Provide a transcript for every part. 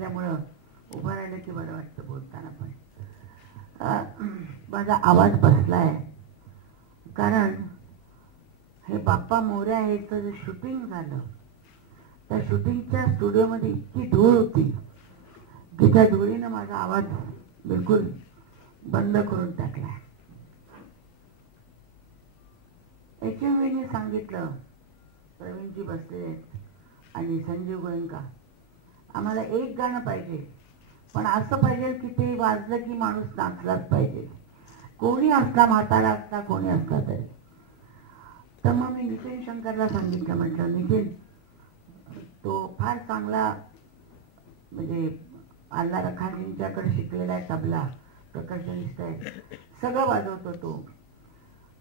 असल्यामुळं उभं राहिलं की बरं वाटतं बोलताना. पण माझा आवाज बसलाय कारण हे बाप्पा मोरया ह्याचं जे शूटिंग झालं त्या शूटिंगच्या स्टुडिओमध्ये इतकी धूळ होती की त्या धुळीनं माझा आवाज बिलकुल बंद करून टाकला. HMVने सांगितलं, प्रवीणजी बसले आणि संजीव गोयंका, आम्हाला एक गाणं पाहिजे पण असं पाहिजे की ते वाजलं की माणूस नाचलाच पाहिजे, कोणी असला, म्हातारा असला, कोणी असला तरी. तर मग मी नितीन शंकरला सांगितलं, म्हटलं नितीन तो फार चांगला म्हणजे आल्ला रखाजींच्याकडे शिकलेला आहे, तबला प्रकर्शनिस्ट आहे, सगळं वाजवतो तो.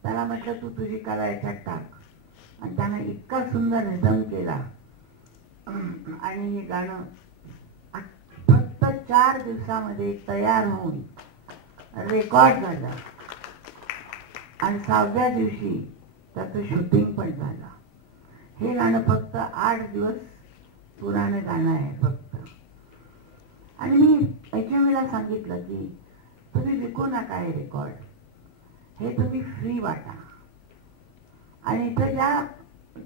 त्याला म्हटलं तू तुझी कला याच्यात टाक. आणि त्यानं इतका सुंदर रिदम केला आणि हे गाणं फक्त 4 दिवसामध्ये तयार होऊन रेकॉर्ड झालं आणि 6व्या दिवशी त्याचं शूटिंग पण झालं. हे गाणं फक्त 8 दिवस पुराणं गाणं आहे फक्त. आणि मी HMVला सांगितलं की तुम्ही विकू नका हे रेकॉर्ड, हे तुम्ही फ्री वाटा. आणि इथं ज्या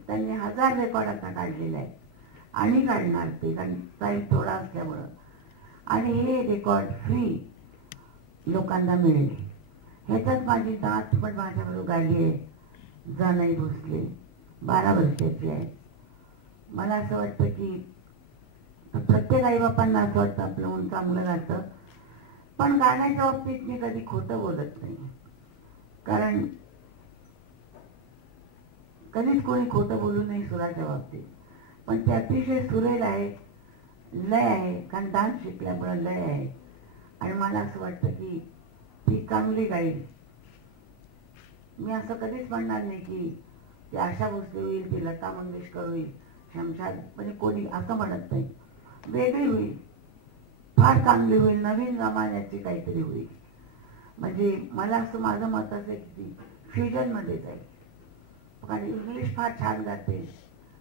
त्यांनी 1000 रेकॉर्ड आता काढलेले आहेत आणि काढणार ते, कारण टाईम थोडा असल्यामुळं, आणि हे रेकॉर्ड फ्री लोकांना मिळेल. ह्याच्यात माझी नात पण माझ्याबरोबर गाडी आहे, जानाई भोसले, 12 वर्षाची आहे. मला असं वाटतं की प्रत्येक आईबापांना असं वाटतं आपलं मुलं चांगलं गातं, पण गाण्याच्या बाबतीत मी कधी खोटं बोलत नाही, कारण कधीच कोणी खोटं बोलू नये सुराच्या बाबतीत. पण ते अतिशय सुरेल आहे, लय आहे, कारण डान्स शिकल्यामुळे लय आहे. आणि मला असं वाटतं की ती चांगली गाईल. मी असं कधीच म्हणणार नाही की ती आशा भोसले होईल, ती लता मंगेशकर होईल, शमशाद म्हणजे कोणी असं म्हणत नाही. वेगळी होईल, फार चांगली होईल, नवीन जमान्याची काहीतरी होईल. म्हणजे मला असं माझं मत असं की ती फ्युजनमध्ये जाईल. कारण इंग्लिश फार छान गाते,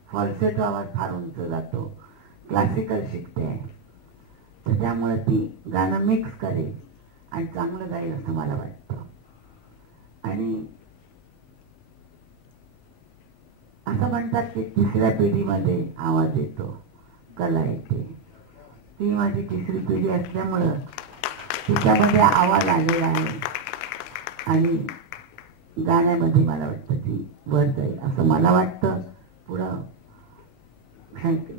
फॉल्सेटो आवाज फार उंच जातो, क्लासिकल शिकते आहे, तर त्यामुळे ती गाणं मिक्स करेल आणि चांगलं गाईल असं मला वाटतं. आणि असं म्हणतात की 3ऱ्या पिढीमध्ये आवाज येतो, कला येते. ती माझी 3री पिढी असल्यामुळं तिच्यामध्ये आवाज आलेला आहे आणि गाण्यामध्ये मला वाटतं ती वर जाईल असं मला वाटतं. पुढं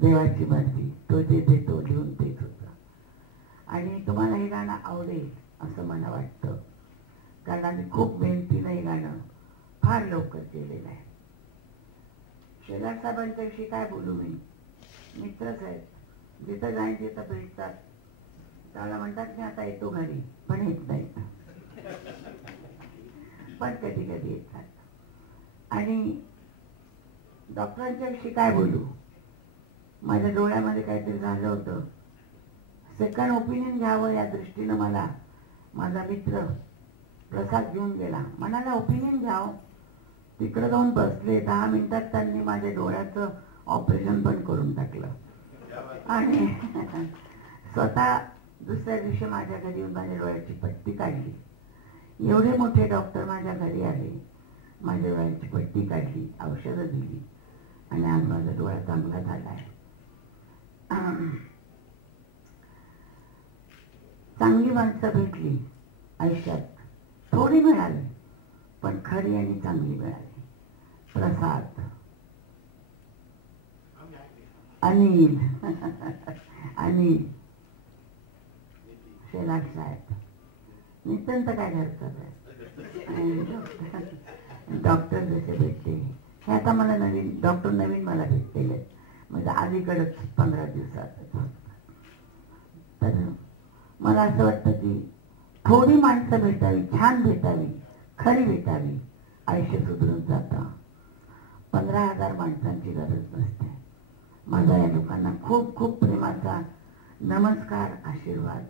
देवाची मर्जी, तो जे देतो लिहून तेच होतं. आणि तुम्हाला हे गाणं आवडेल असं मला वाटतं, कारण आम्ही खूप मेहनतीनं हे गाणं फार लवकर केलेलं आहे. शेलार साहेबांच्याविषयी काय बोलू मी, मित्रच आहेत, जिथं जाईन तिथं भेटतात. त्याला म्हणतात मी आता येतो घरी, पण येत नाही, पण कधी कधी येतात. आणि डॉक्टरांच्या विषयी काय बोलू, माझ्या डोळ्यामध्ये काहीतरी झालं होतं, सेकंड ओपिनियन घ्यावं या दृष्टीनं मला माझा मित्र प्रसाद घेऊन गेला. म्हणाला ओपिनियन घ्यावं. तिकडं जाऊन बसले, 10 मिनिटात त्यांनी माझ्या डोळ्याचं ऑपरेशन पण करून टाकलं. आणि स्वतः दुसऱ्या दिवशी माझ्या घरी येऊन माझ्या डोळ्याची पट्टी काढली. एवढे मोठे डॉक्टर माझ्या घरी आले, माझ्या डोळ्याची पट्टी काढली, औषधं दिली आणि आज माझा डोळा चांगला झाला आहे. चांगली माणसं भेटली आयुष्यात, थोडी मिळाली पण खरी आणि चांगली मिळाली. प्रसाद, अनिल अनिल शेलार साहेब, नित्यंत काय घरचं आहे. डॉक्टर जसे भेटले, हे आता मला नवीन डॉक्टर नवीन मला भेटलेले, म्हणजे अलीकडंच 15 दिवसात. तर मला असं वाटतं की थोडी माणसं भेटावी, छान भेटावी, खरी भेटावी, आयुष्य सुधरून जातं. 15,000 माणसांची गरज नसते. माझा या लोकांना खूप खूप प्रेमाचा नमस्कार, आशीर्वाद.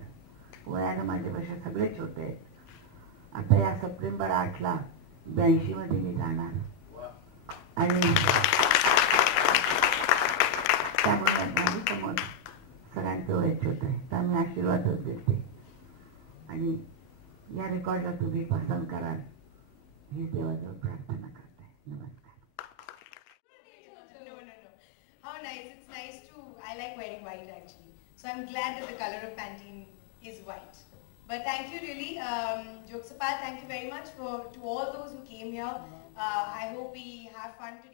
वयानं माझ्यापेक्षा सगळे छोटे आहेत. आता या सप्टेंबर 8ला 82 मध्ये मी जाणार आणि त्यामुळे माझी समोर सगळ्यांना माझं वय छोटं आहे तर मी आशीर्वादच देते आणि या रेकॉर्डला तुम्ही पसंत कराल ही देवाजवळ प्रार्थना करते. नमस्कार. How nice. It's nice to, I like wearing white actually. So I'm glad that the color of Pantene is white. But thank you really, Jogsapal, thank you very much to all those who came here. I hope we have fun today.